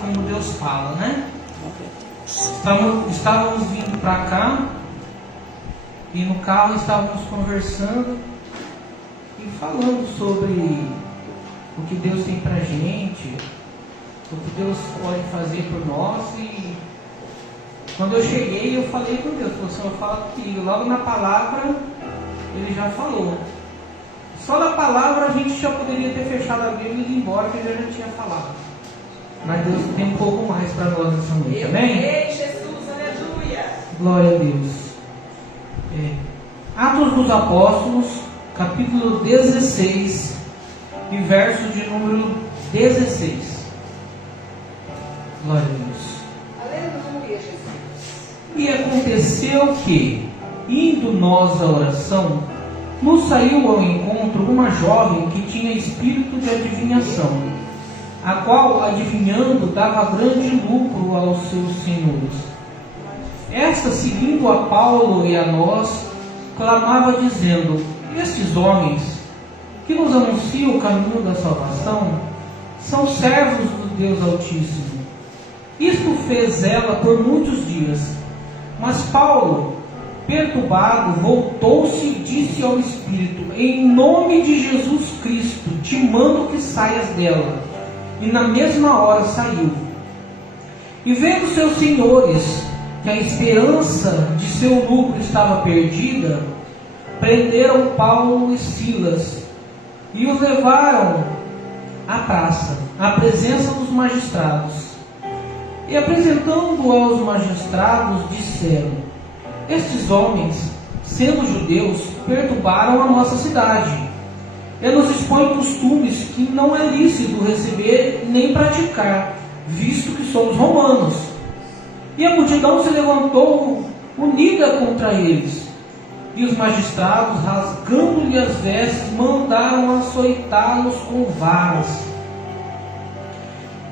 como Deus fala, né? Estávamos vindo para cá e no carro estávamos conversando e falando sobre o que Deus tem pra gente, o que Deus pode fazer por nós. E quando eu cheguei, eu falei com Deus, o Senhor fala comigo. Logo na palavra, Ele já falou. Só na palavra a gente já poderia ter fechado a Bíblia e ido embora, que Ele já tinha falado. Mas Deus tem um pouco mais para nós nessa noite, amém? Ei, Jesus, aleluia! Glória a Deus. Atos dos Apóstolos, capítulo 16, e verso de número 16. Glória a Deus. Aleluia, Jesus. E aconteceu que, indo nós à oração, nos saiu ao encontro uma jovem que tinha espírito de adivinhação, a qual, adivinhando, dava grande lucro aos seus senhores. Esta, seguindo a Paulo e a nós, clamava dizendo: estes homens, que nos anunciam o caminho da salvação, são servos do Deus Altíssimo. Isto fez ela por muitos dias. Mas Paulo, perturbado, voltou-se e disse ao Espírito: em nome de Jesus Cristo, te mando que saias dela. E na mesma hora saiu. E vendo seus senhores que a esperança de seu lucro estava perdida, prenderam Paulo e Silas e os levaram à praça, à presença dos magistrados. E apresentando aos magistrados, disseram: estes homens, sendo judeus, perturbaram a nossa cidade e nos expõem costumes que não é lícito receber nem praticar, visto que somos romanos. E a multidão se levantou unida contra eles. E os magistrados, rasgando-lhe as vestes, mandaram açoitá-los com varas.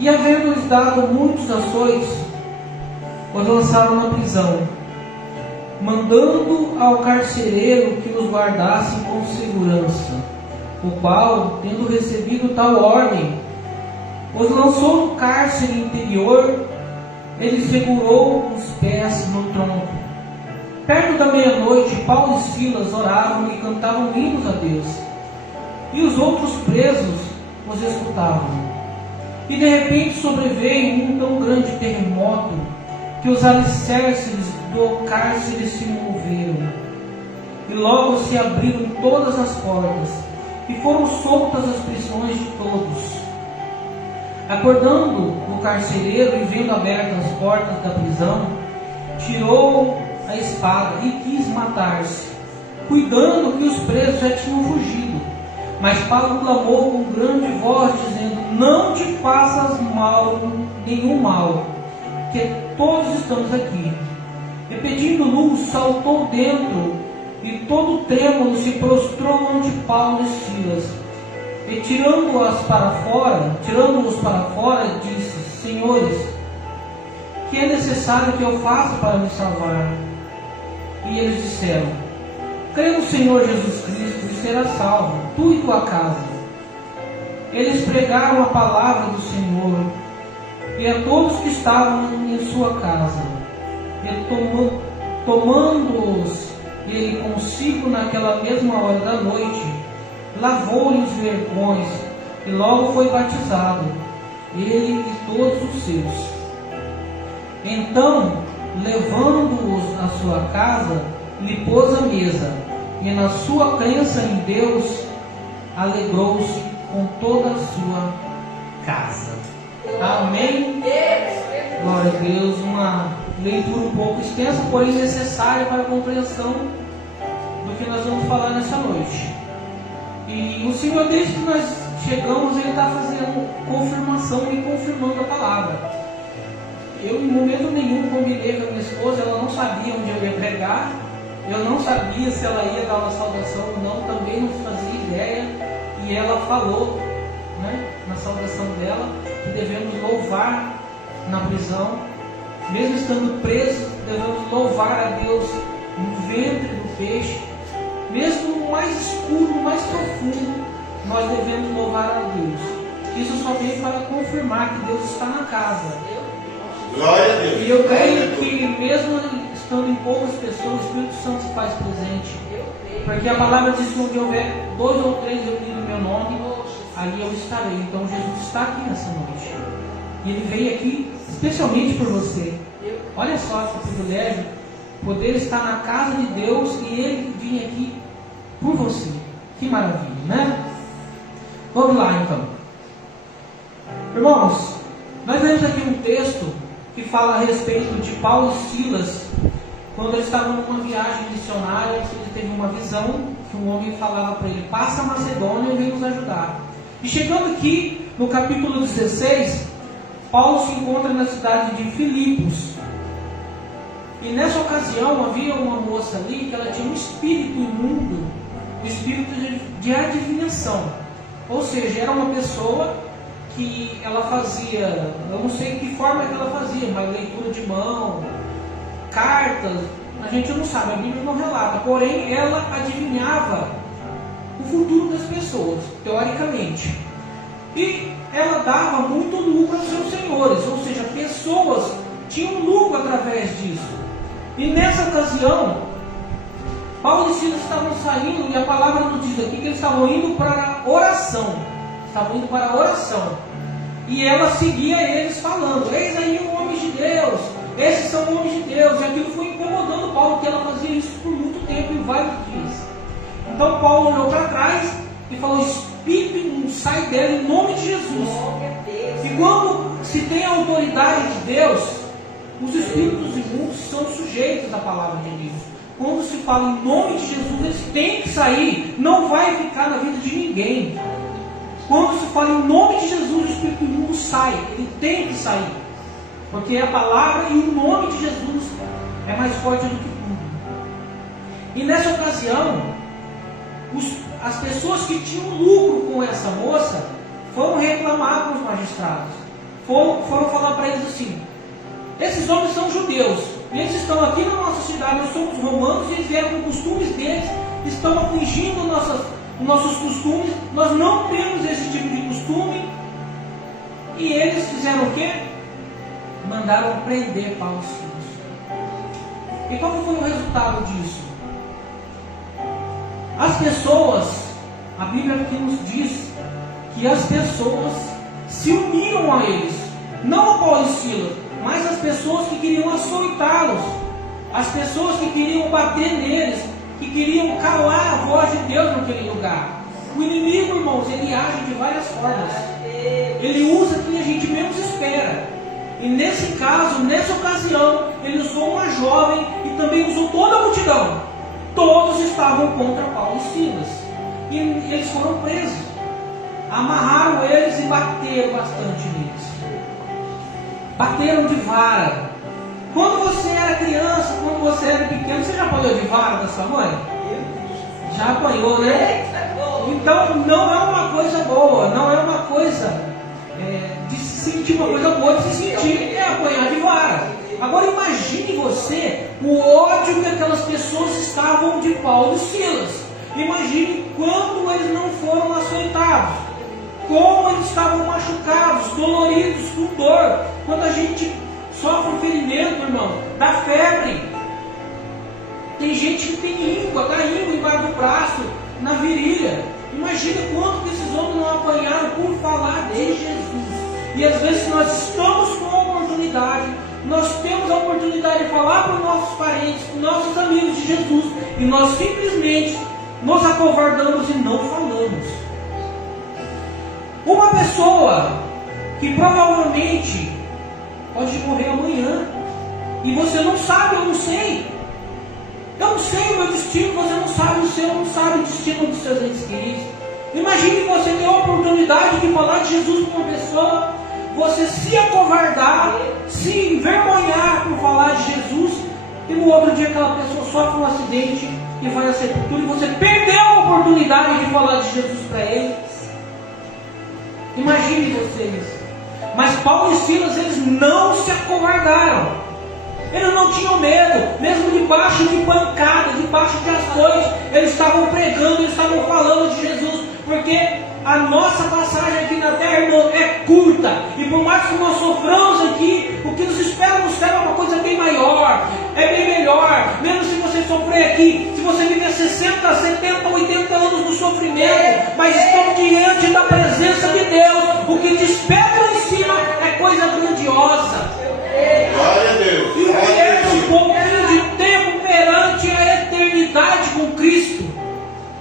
E havendo-lhes dado muitos açoites, os lançaram na prisão, mandando ao carcereiro que os guardasse com segurança, o qual, tendo recebido tal ordem, os lançou no cárcere interior. Ele segurou os pés no tronco. Perto da meia-noite, Paulo e Silas oravam e cantavam hinos a Deus, e os outros presos os escutavam. E de repente sobreveio um tão grande terremoto que os alicerces do cárcere se moveram, e logo se abriram todas as portas, e foram soltas as prisões de todos. Acordando o carcereiro e vendo abertas as portas da prisão, tirou a espada e quis matar-se, cuidando que os presos já tinham fugido. Mas Paulo clamou com grande voz, dizendo: não te faças mal, nenhum mal, que todos estamos aqui. E pedindo luz, saltou dentro, e todo trêmulo se prostrou ante Paulo e Silas. E tirando-os para fora, disse: senhores, que é necessário que eu faça para me salvar? E eles disseram: crê no Senhor Jesus Cristo e serás salvo, tu e tua casa. Eles pregaram a palavra do Senhor e a todos que estavam em sua casa. E tomando-os ele consigo naquela mesma hora da noite, lavou-lhe os vergões e logo foi batizado, ele e todos os seus. Então, levando-os à sua casa, lhe pôs a mesa, e na sua crença em Deus, alegrou-se com toda a sua casa. Amém? Glória a Deus. Uma leitura um pouco extensa, porém necessária para a compreensão do que nós vamos falar nessa noite. E o Senhor, desde que nós chegamos, Ele está fazendo confirmação e confirmando a palavra. Eu, em momento nenhum, combinei com a minha esposa, ela não sabia onde eu ia pregar, eu não sabia se ela ia dar uma saudação ou não, também não fazia ideia, e ela falou, na saudação dela, que devemos louvar na prisão, mesmo estando presos, devemos louvar a Deus no ventre do peixe, mesmo no mais escuro, no mais profundo, nós devemos louvar a Deus. Isso só vem para confirmar que Deus está na casa. Glória a Deus. E eu creio que mesmo estando em poucas pessoas, o Espírito Santo se faz presente. Porque a palavra diz que onde houver 2 ou 3 reunidos no meu nome, ali eu estarei. Então Jesus está aqui nessa noite. E Ele veio aqui especialmente por você. Olha só que privilégio, poder estar na casa de Deus e Ele vir aqui por você. Que maravilha, né? Vamos lá então. Irmãos, nós vemos aqui um texto que fala a respeito de Paulo e Silas, quando eles estavam numa viagem missionária. Ele teve uma visão que um homem falava para ele: passa a Macedônia e vem nos ajudar. E chegando aqui no capítulo 16, Paulo se encontra na cidade de Filipos. E nessa ocasião havia uma moça ali que ela tinha um espírito imundo, um espírito de adivinhação. Ou seja, era uma pessoa que ela fazia, eu não sei que forma que ela fazia, mas leitura de mão, cartas, a gente não sabe, a Bíblia não relata. Porém, ela adivinhava o futuro das pessoas, teoricamente. E ela dava muito lucro aos seus senhores, ou seja, pessoas tinham lucro através disso. E nessa ocasião, Paulo e Silas estavam saindo, e a palavra nos diz aqui que eles estavam indo para a oração. Estavam indo para a oração. E ela seguia eles falando: eis aí um homem de Deus, esses são homens de Deus. E aquilo foi incomodando Paulo, porque ela fazia isso por muito tempo, em vários dias. Então Paulo olhou para trás e falou: espírito imundo, sai dela em nome de Jesus. E quando se tem a autoridade de Deus, os espíritos imundos são sujeitos à palavra de Deus. Quando se fala em nome de Jesus, eles têm que sair, não vai ficar na vida de ninguém. Quando se fala em nome de Jesus, o espírito imundo sai, ele tem que sair. Porque a palavra e o nome de Jesus é mais forte do que tudo. E nessa ocasião, as pessoas que tinham lucro com essa moça foram reclamar com os magistrados. Foram falar para eles assim: esses homens são judeus, e eles estão aqui na nossa cidade, nós somos romanos, e eles vieram com costumes deles, estão afligindo nossos costumes, nós não temos esse tipo de costume. E eles fizeram o quê? Mandaram prender Paulo e Silas. E qual foi o resultado disso? As pessoas, a Bíblia aqui nos diz que as pessoas se uniram a eles, não a Paulo e Silas, mas as pessoas que queriam açoitá-los, as pessoas que queriam bater neles, que queriam calar a voz de Deus naquele lugar. O inimigo, irmãos, ele age de várias formas. Ele usa quem a gente menos espera. E nesse caso, nessa ocasião, ele usou uma jovem e também usou toda a multidão. Todos estavam contra Paulo e Silas. E eles foram presos. Amarraram eles e bateram bastante neles. Bateram de vara. Quando você era criança, quando você era pequeno, você já apanhou de vara da sua mãe? Já apanhou, né? Então não é uma coisa boa, não é uma coisa de se sentir uma coisa boa, de se sentir é apanhar de vara. Agora imagine você o ódio que aquelas pessoas estavam de Paulo e Silas. Imagine quando eles não foram açoitados, como eles estavam machucados, doloridos, com dor. Quando a gente sofre um ferimento, irmão, dá febre. Tem gente que tem íngua, dá íngua embaixo do braço, na virilha. Imagina quanto que esses homens não apanharam por falar de Jesus. E às vezes nós estamos com a oportunidade, nós temos a oportunidade de falar para os nossos parentes, para os nossos amigos de Jesus, e nós simplesmente nos acovardamos e não falamos. Uma pessoa que provavelmente pode morrer amanhã, e você não sabe, eu não sei. Eu não sei o meu destino, você não sabe o seu, não sabe o destino dos seus entes queridos. Imagine que você tem a oportunidade de falar de Jesus para uma pessoa, você se acovardar, se envergonhar por falar de Jesus, e no outro dia aquela pessoa sofre um acidente e vai à sepultura, e você perdeu a oportunidade de falar de Jesus para ele. Imagine vocês. Mas Paulo e Silas, eles não se acovardaram. Eles não tinham medo, mesmo debaixo de pancadas, debaixo de açoites, eles estavam pregando, eles estavam falando de Jesus, porque A nossa passagem aqui na terra, irmão, é curta. E por mais que nós soframos aqui, o que nos espera no céu é uma coisa bem maior, é bem melhor. Mesmo se você sofrer aqui, se você viver 60, 70, 80 anos no sofrimento, mas estamos diante da presença de Deus, o que te espera lá em cima é coisa grandiosa. Glória a Deus. E o que é um pouquinho de tempo perante a eternidade com Cristo.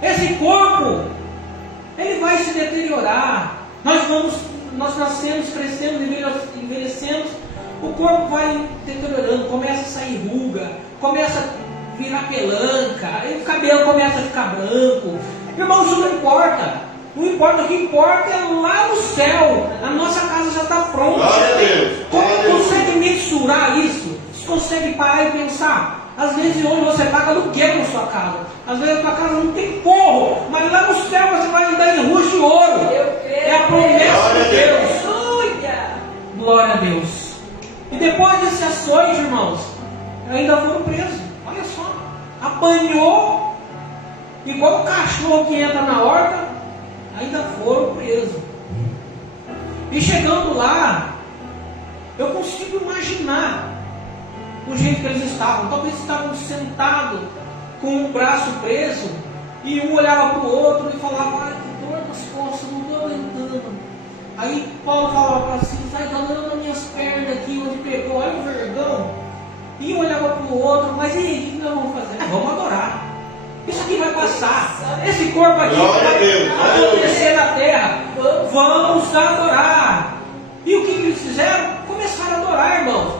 Esse corpo, ele vai se deteriorar. Nós nascemos, crescemos, envelhecemos. O corpo vai deteriorando, começa a sair ruga, começa a virar pelanca, o cabelo começa a ficar branco. Irmão, isso não importa. Não importa, o que importa é lá no céu. A nossa casa já está pronta. Glória a Deus. Consegue mensurar isso? Você consegue parar e pensar? Às vezes onde você paga aluguel na sua casa. Às vezes a sua casa não tem forro, mas lá no céu você vai andar em ruas de ouro. É a promessa de Deus. Glória a Deus. E depois desse açoite, irmãos, ainda foram presos. Olha só. Apanhou, igual o cachorro que entra na horta, ainda foram presos. E chegando lá, eu consigo imaginar o jeito que eles estavam. Talvez estavam sentados com o braço preso, e um olhava para o outro e falava: ai, que dor nas costas, não estou aguentando. Aí Paulo falava para si: vai dando nas minhas pernas aqui onde pegou, olha o vergão. E um olhava para o outro: mas e aí, o que nós vamos fazer? Vamos adorar. Isso aqui vai passar. Esse corpo aqui vai acontecer na terra. Vamos adorar. E o que eles fizeram? Começaram a adorar, irmãos.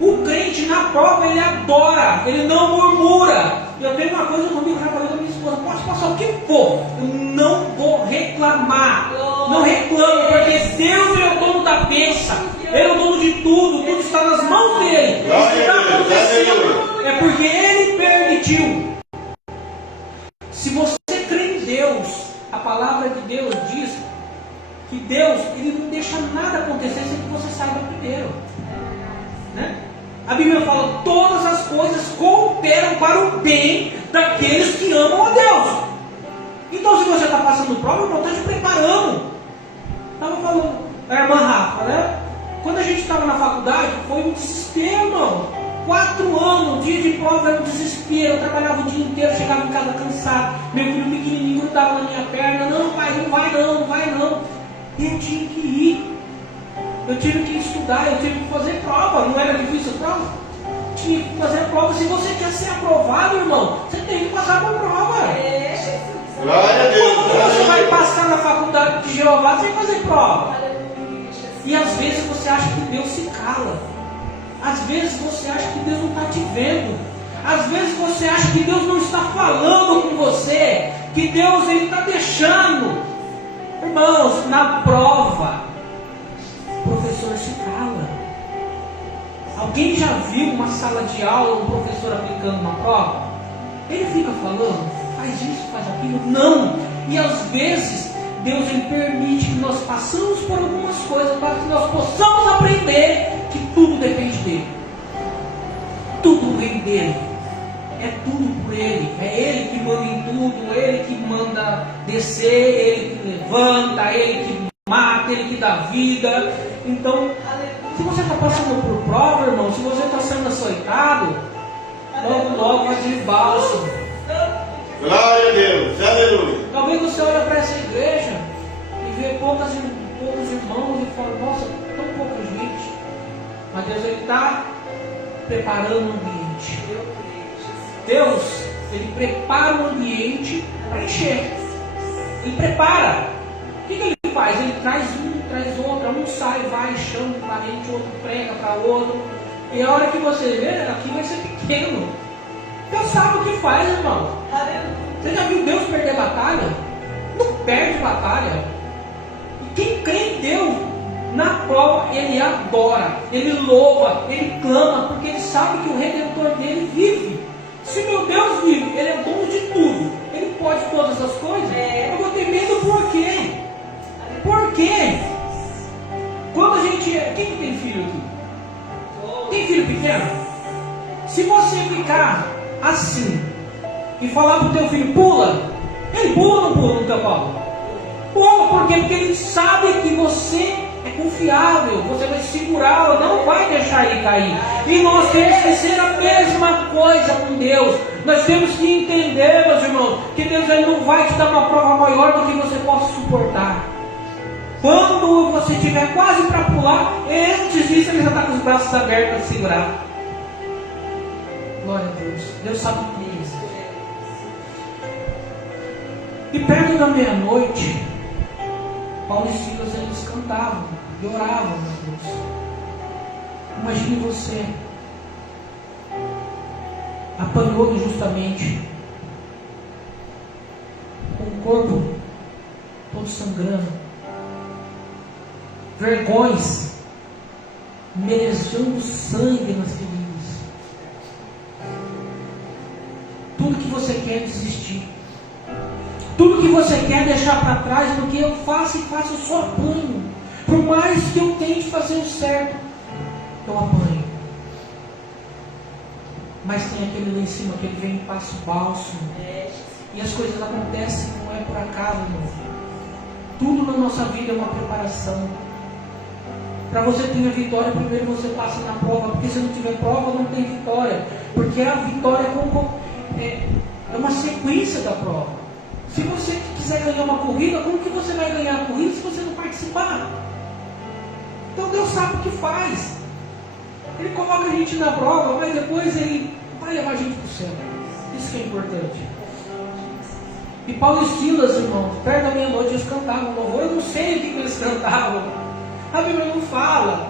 O crente na prova, ele adora, ele não murmura. Eu tenho uma coisa comigo, já falei da minha esposa: posso passar o que for, eu não vou reclamar. Não reclamo, porque Deus é o dono da bênção. Ele é o dono de tudo, tudo está nas mãos dele. Se está acontecendo, é porque ele permitiu. Se você crê em Deus, a palavra de Deus diz que Deus, ele não deixa nada acontecer sem que você saiba primeiro, né? A Bíblia fala: todas as coisas cooperam para o bem daqueles que amam a Deus. Então, se você está passando prova, irmão, está te preparando. Estava falando a irmã Rafa, né? Quando a gente estava na faculdade, foi um desespero, irmão. 4 anos, dia de prova era um desespero. Eu trabalhava o dia inteiro, chegava em casa cansado. Meu filho pequenininho grudava na minha perna: não, pai, não vai não, não vai não. E eu tinha que ir. Eu tive que estudar, eu tive que fazer prova. Não era difícil a prova? Tinha que fazer a prova. Se você quer ser aprovado, irmão, você tem que passar por prova. Glória a Deus. Como você vai passar na faculdade de Jeová sem fazer prova? E às vezes você acha que Deus se cala. Às vezes você acha que Deus não está te vendo. Às vezes você acha que Deus não está falando com você, que Deus está deixando. Irmãos, na prova, o professor se cala. Alguém já viu uma sala de aula, um professor aplicando uma prova? Ele fica falando: faz isso, faz aquilo. Não. E às vezes Deus ele permite que nós passemos por algumas coisas para que nós possamos aprender que tudo depende dele. Tudo vem dele. É tudo por ele. É ele que manda em tudo. Ele que manda descer. Ele que levanta. Ele que mata. Ele que dá vida. Então, se você está passando por prova, irmão, se você está sendo açoitado, logo, logo vai de balso. Glória a Deus. Aleluia. Talvez você olhe para essa igreja e vê poucos irmãos e fala: nossa, tão pouca gente. Mas Deus está preparando o ambiente. Deus, ele prepara o ambiente para encher. Ele prepara. O que ele faz? Ele traz um, traz outro. Um sai, vai, chama um parente, outro prega para outro. E a hora que você vê, aqui vai ser pequeno. Deus sabe o que faz, irmão. Você já viu Deus perder batalha? Não perde batalha. E quem crê em Deus, na prova, ele adora, ele louva, ele clama, porque ele sabe que o Redentor dele vive. Se meu Deus vive, ele é dono de tudo, ele pode todas as coisas. Eu vou ter medo por quê? Por quê? Quando a gente... Quem que tem filho aqui? Tem filho pequeno? Se você ficar assim e falar pro teu filho: pula, ele pula ou não pula no teu colo? Por quê? Porque Ele sabe que você é confiável, você vai segurá-lo, não vai deixar ele cair. E nós temos que ser a mesma coisa com Deus. Nós temos que entender, meus irmãos, que Deus ele não vai te dar uma prova maior do que você possa suportar. Quando você estiver quase para pular, antes disso ele já está com os braços abertos para segurar. Glória a Deus. Deus sabe disso. E perto da meia-noite, Paulo e Silas eles cantavam e oravam a Deus. Imagine você apanhou injustamente, com o corpo todo sangrando, vergões, merejando sangue nas feridas. Tudo que você quer é desistir. Tudo que você quer deixar para trás, porque eu faço e faço, eu só apanho. Por mais que eu tente fazer o certo, eu apanho. Mas tem aquele lá em cima que ele vem em passo bálsamo. E as coisas acontecem, não é por acaso, irmão. Tudo na nossa vida é uma preparação. Para você ter a vitória, primeiro você passa na prova. Porque se não tiver prova, não tem vitória. Porque a vitória é uma sequência da prova. Se você quiser ganhar uma corrida, como que você vai ganhar a corrida se você não participar? Então Deus sabe o que faz. Ele coloca a gente na prova, mas depois Ele vai levar a gente para o céu. Isso que é importante. E Paulo e Silas, irmãos, perto da meia-noite eles cantavam louvor. Eu não sei o que eles cantavam. A Bíblia não fala.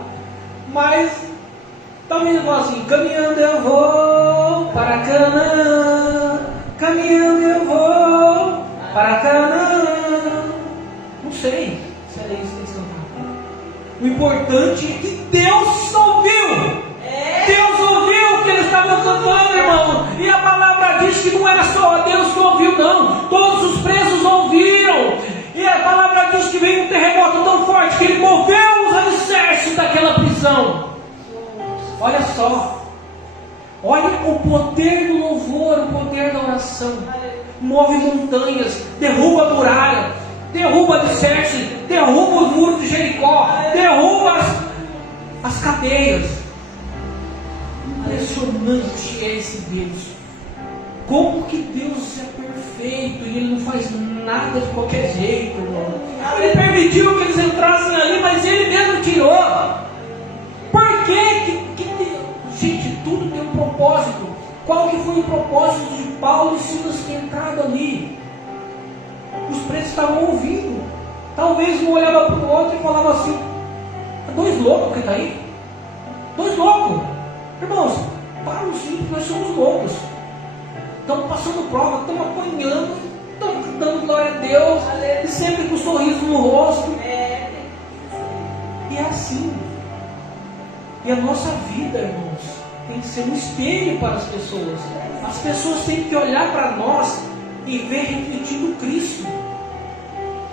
Mas talvez eu falo assim: caminhando eu vou para Canaã. Caminhando eu vou para Canaã. Não sei se era isso que eles cantavam. O importante é que Deus ouviu. Deus ouviu o que eles estavam cantando, irmão. E a palavra diz que não era só Deus que ouviu, não. Todos os presos ouviram. E a palavra diz que veio um terremoto tão forte que ele moveu os alicerces daquela prisão. Olha só. Olha o poder do louvor, o poder da oração. Move montanhas, derruba a muralha, derruba alicerce, derruba os muros de Jericó, derruba as cadeias. Impressionante é esse Deus. Como que Deus é perfeito e Ele não faz nada de qualquer jeito, irmão. Ele permitiu que eles entrassem ali, mas Ele mesmo tirou. Por que gente, tudo tem um propósito. Qual que foi o propósito de Paulo e Silas ter entrado ali? Os presos estavam ouvindo. Talvez um olhava para o outro e falava assim: dois loucos que está aí? Dois loucos. Irmãos, para o simples, nós somos loucos. Estamos passando prova, estamos apanhando, estamos dando glória a Deus, e sempre com um sorriso no rosto. E é assim. E a nossa vida, irmãos, tem que ser um espelho para as pessoas. As pessoas têm que olhar para nós e ver refletindo Cristo.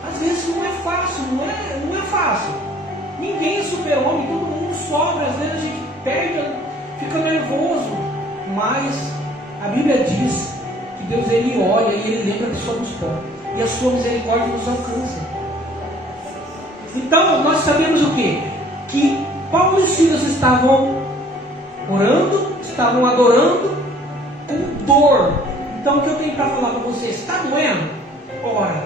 Às vezes não é fácil, não é fácil. Ninguém é super-homem, todo mundo sofre, às vezes a gente perde, fica nervoso. Mas a Bíblia diz que Deus ele olha e Ele lembra que somos pó. E a sua misericórdia nos alcança. Então nós sabemos o quê? Que Paulo e Silas estavam orando, estavam adorando com dor. Então o que eu tenho para falar para vocês? Está doendo? Ora.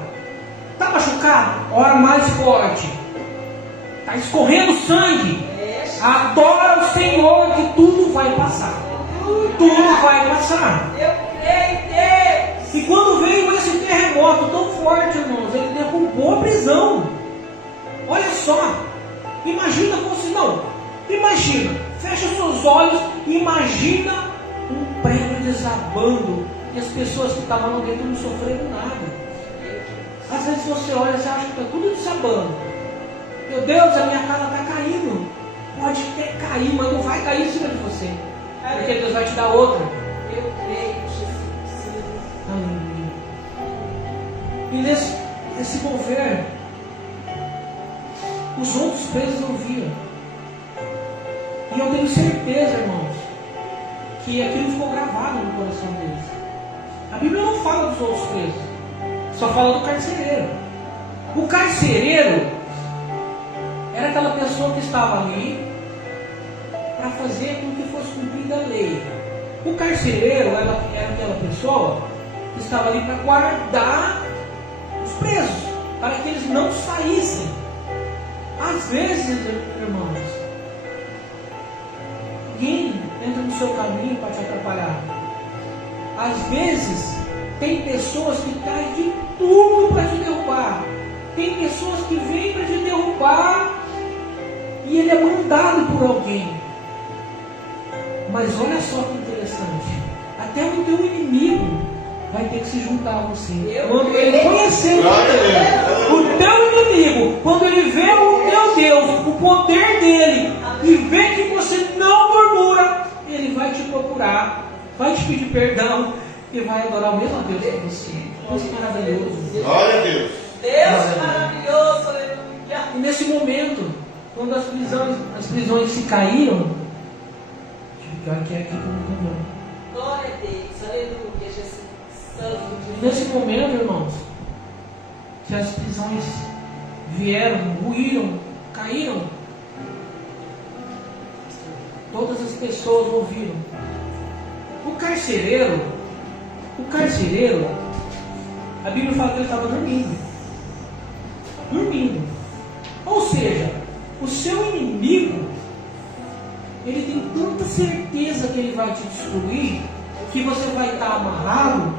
Está machucado? Ora mais forte. Está escorrendo sangue? Adora o Senhor que tudo vai passar. Tudo vai passar. Eu creio em Deus. E quando veio esse terremoto tão forte, irmãos, ele derrubou a prisão. Olha só. Imagina você, não. Imagina. Fecha os seus olhos e imagina um prédio desabando e as pessoas que estavam lá dentro não sofrendo nada. Às vezes você olha e você acha que está tudo desabando. Meu Deus, a minha casa está caindo. Pode até cair, mas não vai cair em cima de você. Porque Deus vai te dar outra. Eu creio em Jesus. Aleluia. E nesse mover, os outros presos ouviram. E eu tenho certeza, irmãos, que aquilo ficou gravado no coração deles. A Bíblia não fala dos outros presos, só fala do carcereiro. O carcereiro era aquela pessoa que estava ali para fazer com que fosse cumprida a lei. O carcereiro era aquela pessoa que estava ali para guardar os presos, para que eles não saíssem. Às vezes, irmãos, alguém entra no seu caminho para te atrapalhar. Às vezes, tem pessoas que caem de tudo para te derrubar. Tem pessoas que vêm para te derrubar e ele é mandado por alguém. Mas olha só que interessante. Até o teu inimigo vai ter que se juntar a você. Quando ele conhecer o teu inimigo, quando ele vê o teu Deus, o poder dele, e vê que você não murmura, ele vai te procurar, vai te pedir perdão e vai adorar o mesmo Deus que você. Deus maravilhoso. Glória a Deus. Deus maravilhoso, aleluia. E nesse momento, quando as prisões se caíram, pior que é aqui como Glória a Deus, aleluia, Jesus. Santo de nesse momento, irmãos, que as prisões vieram, ruíram, caíram, todas as pessoas ouviram. O carcereiro, a Bíblia fala que ele estava dormindo. Ou seja, o seu inimigo, ele tem tanta certeza que ele vai te destruir, que você vai estar amarrado,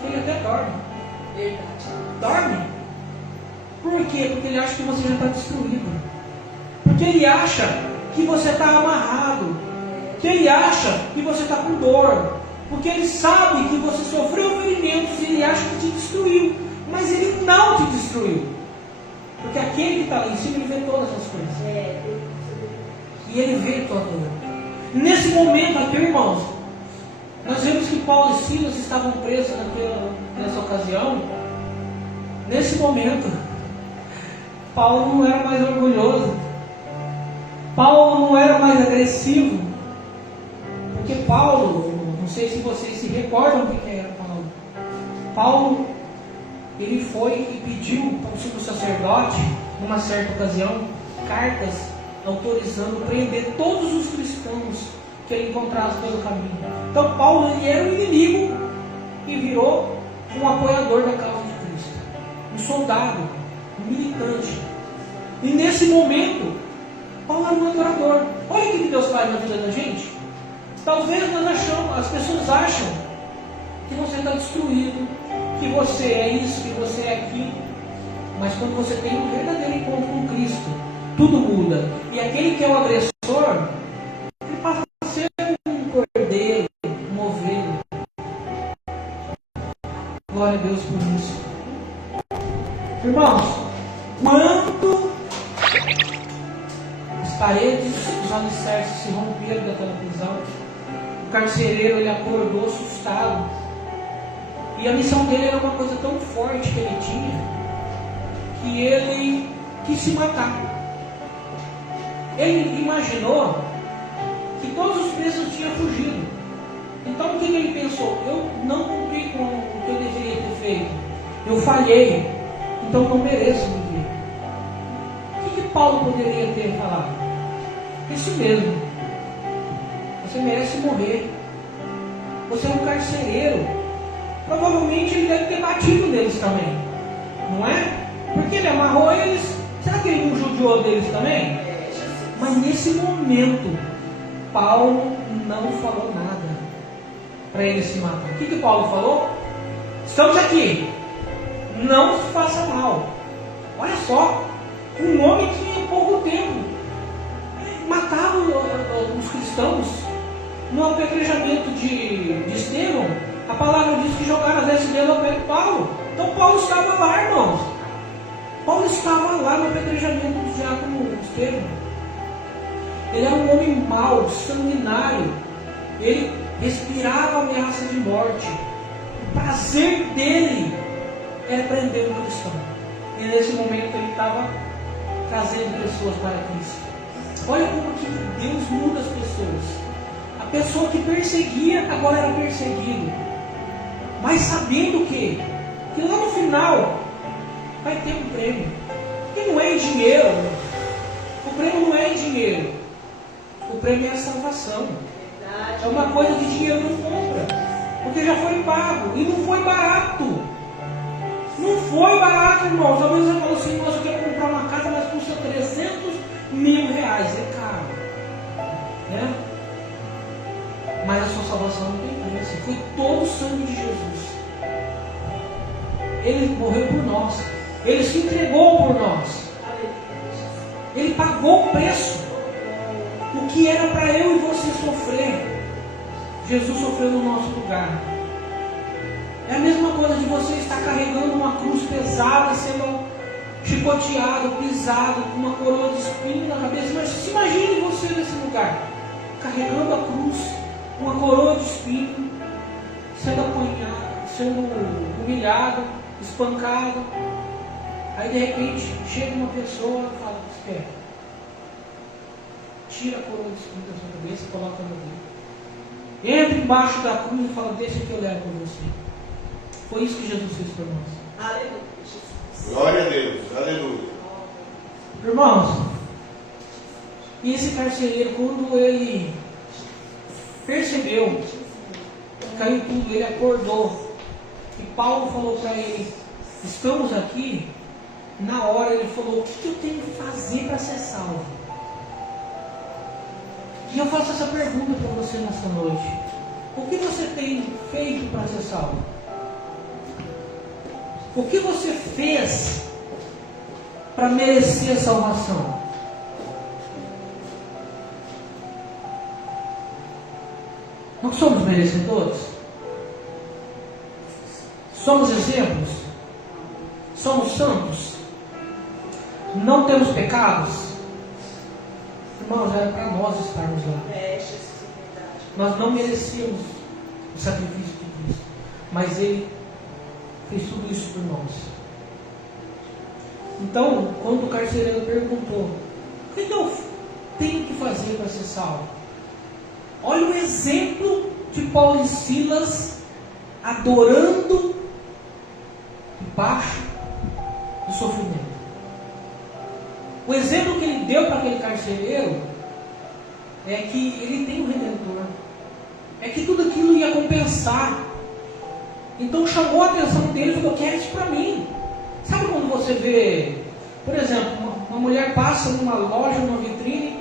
que ele até dorme. Dorme. Por quê? Porque ele acha que você já está destruído. Porque ele acha que você está amarrado. Que ele acha que você está com dor. Porque ele sabe que você sofreu ferimentos e ele acha que te destruiu. Mas ele não te destruiu. Porque aquele que está lá em cima, ele vê todas as coisas. E ele vê tua dor. Nesse momento aqui, irmãos, nós vemos que Paulo e Silas estavam presos nessa ocasião. Nesse momento, Paulo não era mais orgulhoso. Paulo não era mais agressivo. Porque Paulo, não sei se vocês se recordam o que era Paulo. Paulo, ele foi e pediu para o sumo sacerdote, numa certa ocasião, cartas autorizando prender todos os cristãos que ele encontrasse pelo caminho. Então Paulo, ele era um inimigo e virou um apoiador da causa de Cristo, um soldado, um militante. E nesse momento, Paulo era um adorador. Olha o que Deus faz na vida da gente. Talvez as pessoas acham que você está destruído, que você é isso, que você é aquilo. Mas quando você tem um verdadeiro encontro com Cristo, tudo muda. E aquele que é o agressor, ele passa a ser um cordeiro, uma ovelha. Glória a Deus por isso. Irmãos, quando as paredes dos alicerces se romperam daquela prisão, o carcereiro, ele acordou assustado. E a missão dele era uma coisa tão forte que ele tinha, que ele quis se matar. Ele imaginou que todos os presos tinham fugido. Então o que ele pensou? Eu não cumpri com o que eu deveria ter feito. Eu falhei. Então não mereço viver. O que Paulo poderia ter falado? Isso mesmo. Você merece morrer. Você é um carcereiro. Provavelmente ele deve ter batido neles também. Não é? Porque ele amarrou eles. Será que ele não judiou deles também? Mas nesse momento, Paulo não falou nada para ele se matar. O que Paulo falou? Estamos aqui. Não se faça mal. Olha só. Um homem que em pouco tempo matava os cristãos no apedrejamento de Estevão. A palavra diz que jogaram as vestes dele ao pé de Paulo. Então Paulo estava lá, irmãos. Paulo estava lá no apedrejamento do diácono Estevão. Ele era um homem mau, sanguinário. Ele respirava ameaça de morte. O prazer dele era prender um cristão. E nesse momento ele estava trazendo pessoas para Cristo. Olha como que Deus muda as pessoas. A pessoa que perseguia agora era perseguido. Mas sabendo que lá no final vai ter um prêmio. E não é em dinheiro. O prêmio não é em dinheiro. O prêmio é a salvação. É uma coisa que dinheiro não compra. Porque já foi pago. E não foi barato. Não foi barato, irmãos. Talvez você falou assim, nossa, eu quero comprar uma casa, mas custa 300 mil reais. É caro. Né? Mas a sua salvação não tem preço. Foi todo o sangue de Jesus. Ele morreu por nós. Ele se entregou por nós. Ele pagou o preço. O que era para eu e você sofrer, Jesus sofreu no nosso lugar. É a mesma coisa de você estar carregando uma cruz pesada, sendo chicoteado, pisado, com uma coroa de espinho na cabeça. Mas se imagine você nesse lugar, carregando a cruz, uma coroa de espinho, sendo apanhado, sendo humilhado, espancado. Aí de repente chega uma pessoa e fala, espera, tira a coroa de espinho da sua cabeça e coloca no dedo. Entra embaixo da cruz e fala, deixa que eu levo por você. Foi isso que Jesus fez por nós. Aleluia. Glória a Deus. Aleluia. Irmãos, e esse carcereiro, quando ele percebeu que caiu tudo, ele acordou. E Paulo falou para ele, estamos aqui. Na hora ele falou, o que eu tenho que fazer para ser salvo? E eu faço essa pergunta para você nesta noite. O que você tem feito para ser salvo? O que você fez para merecer a salvação? Não somos merecedores? Somos exemplos? Somos santos? Não temos pecados? Irmãos, era para nós estarmos lá. Nós não merecíamos o sacrifício de Cristo, mas Ele fez tudo isso por nós. Então, quando o carcereiro perguntou, o que eu tenho que fazer para ser salvo? Olha o exemplo de Paulo e Silas adorando debaixo do sofrimento. O exemplo que ele deu para aquele carcereiro é que ele tem um Redentor. É que tudo aquilo ia compensar. Então chamou a atenção dele e falou, quero isso para mim. Sabe quando você vê, por exemplo, uma mulher passa numa loja, numa vitrine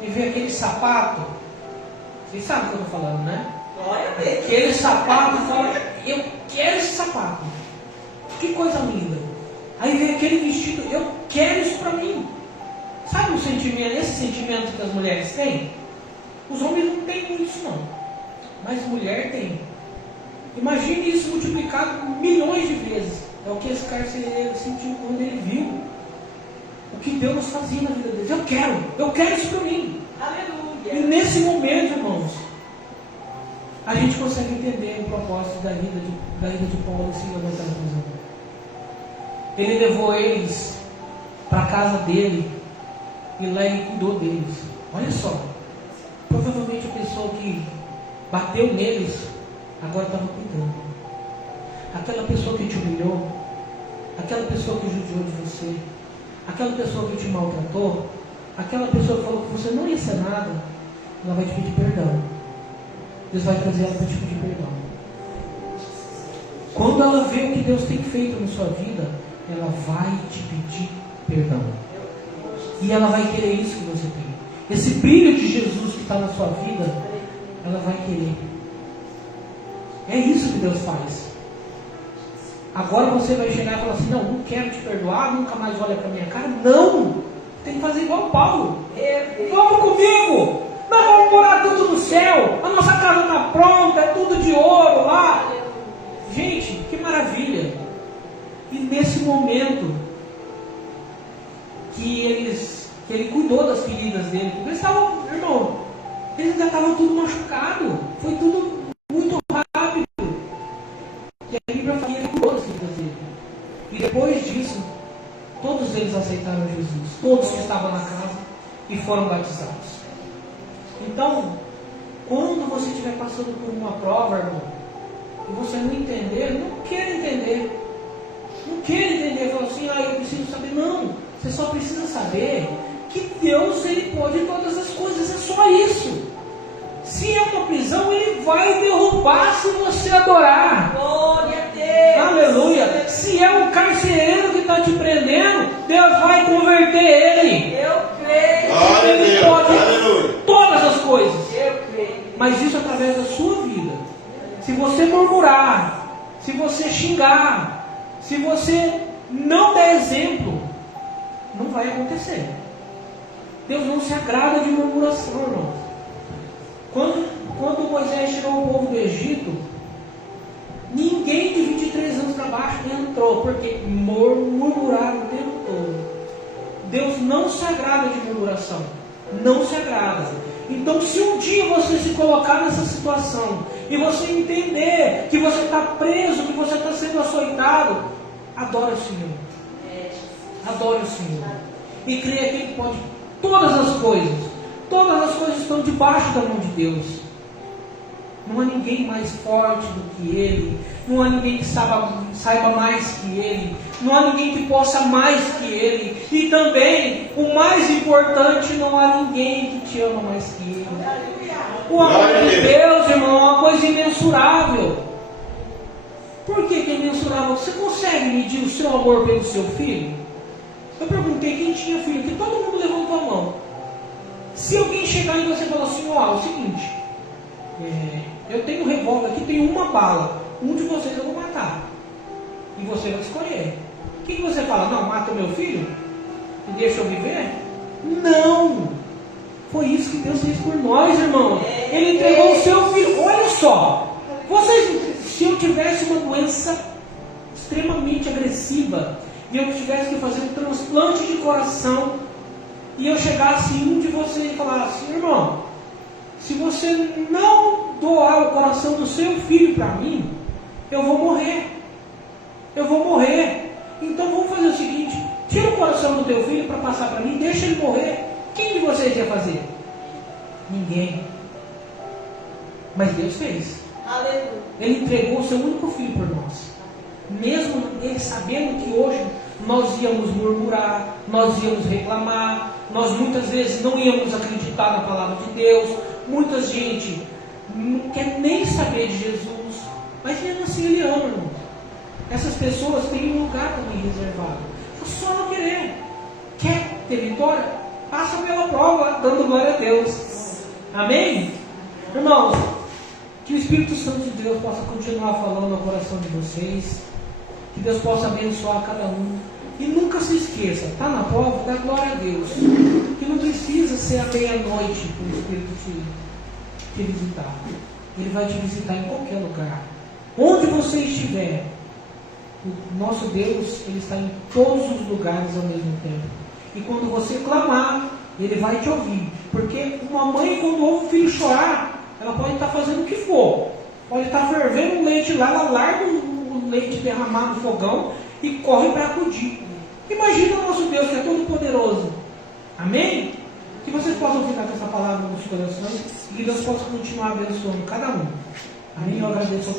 e vê aquele sapato? Vocês sabem o que eu estou falando, né? Glória a Deus. Aquele sapato, fala, eu quero esse sapato. Que coisa linda. Aí vem aquele vestido, eu quero isso para mim. Sabe o sentimento, esse sentimento que as mulheres têm? Os homens não têm muito isso não, mas mulher tem. Imagine isso multiplicado milhões de vezes. É o que esse carcereiro sentiu quando ele viu o que Deus fazia na vida deles. Eu quero isso para mim. Aleluia. E nesse momento, irmãos, a gente consegue entender o propósito da vida de Paulo e Silas naquela prisão. Ele levou eles para a casa dele e lá ele cuidou deles. Olha só, provavelmente a pessoa que bateu neles agora estava cuidando. Aquela pessoa que te humilhou, aquela pessoa que judiou de você, aquela pessoa que te maltratou, aquela pessoa que falou que você não ia ser nada, ela vai te pedir perdão. Deus vai trazer ela para te pedir perdão. Quando ela vê o que Deus tem feito na sua vida, ela vai te pedir perdão. E ela vai querer isso que você tem. Esse brilho de Jesus que está na sua vida, ela vai querer. É isso que Deus faz. Agora você vai chegar e falar assim, não quero te perdoar, nunca mais olha para minha cara. Não! Tem que fazer igual Paulo. Vamos comigo! Nós vamos morar tudo no céu. A nossa casa está pronta, é tudo de ouro lá. Gente, que maravilha! E nesse momento que ele cuidou das feridas dele, porque eles estavam, irmão, eles ainda estavam tudo machucado, foi tudo muito rápido. E a Bíblia fala que ele cuidou das feridas dele. E depois disso, todos eles aceitaram Jesus, todos que estavam na casa e foram batizados. Então, quando você estiver passando por uma prova, irmão, e você não entender, não queira entender. não queira entender, fala assim, eu preciso saber. Não, você só precisa saber que Deus, Ele pode todas as coisas, é só isso. Se é uma prisão, Ele vai derrubar se você adorar. Glória a Deus. Aleluia. Se é um carcereiro que está te prendendo, Deus vai converter ele. Eu creio. Glória a Ele Deus. pode Aleluia. todas as coisas. Eu creio. Mas isso através da sua vida. Se você murmurar, se você xingar, se você não der exemplo, não vai acontecer. Deus não se agrada de murmuração, irmãos. Quando Moisés tirou o povo do Egito, ninguém de 23 anos para baixo entrou, porque murmuraram o tempo todo. Deus não se agrada de murmuração. Não se agrada. Então, se um dia você se colocar nessa situação e você entender que você está preso, que você está sendo açoitado, adore o Senhor. Adore o Senhor. E creia que Ele pode todas as coisas. Todas as coisas estão debaixo da mão de Deus. Não há ninguém mais forte do que Ele. Não há ninguém que saiba mais que Ele. Não há ninguém que possa mais que Ele. E também, o mais importante, não há ninguém que te ama mais que Ele. O amor de Deus, irmão, é uma coisa imensurável. Por que é imensurável? Você consegue medir o seu amor pelo seu filho? Eu perguntei quem tinha filho, que todo mundo levantou a mão. Se alguém chegar e você falar assim, é o seguinte, eu tenho um revólver aqui, tenho uma bala, um de vocês eu vou matar. E você vai escolher. O que você fala? Não, mata o meu filho? E deixa eu viver? Não! Foi isso que Deus fez por nós, irmão. Ele entregou o seu filho. Olha só, se eu tivesse uma doença extremamente agressiva, e eu tivesse que fazer um transplante de coração, e eu chegasse em um de vocês e falasse, irmão, se você não doar o coração do seu filho para mim, eu vou morrer. Eu vou morrer. Então vamos fazer o seguinte, tira o coração do teu filho para passar para mim, deixa ele morrer. Quem de vocês ia fazer? Ninguém. Mas Deus fez. Aleluia. Ele entregou o seu único filho por nós. Mesmo ele sabendo que hoje nós íamos murmurar, nós íamos reclamar, nós muitas vezes não íamos acreditar na palavra de Deus, muita gente não quer nem saber de Jesus, mas mesmo assim Ele ama, irmão. Essas pessoas têm um lugar também reservado. É só não querer. Quer ter vitória? Passa pela prova, dando glória a Deus. Amém? Irmãos, que o Espírito Santo de Deus possa continuar falando ao coração de vocês, que Deus possa abençoar cada um. E nunca se esqueça, está na prova, dá glória a Deus. Que não precisa ser à meia-noite para o Espírito te visitar. Ele vai te visitar em qualquer lugar. Onde você estiver, o nosso Deus, Ele está em todos os lugares ao mesmo tempo. E quando você clamar, Ele vai te ouvir. Porque uma mãe, quando ouve o filho chorar, ela pode estar fazendo o que for. Pode estar fervendo o leite lá, ela larga o leite derramado no fogão e corre para acudir. Imagina o nosso Deus que é todo poderoso. Amém? Que vocês possam ficar com essa palavra nos corações e que Deus possa continuar abençoando cada um. Amém? Eu agradeço.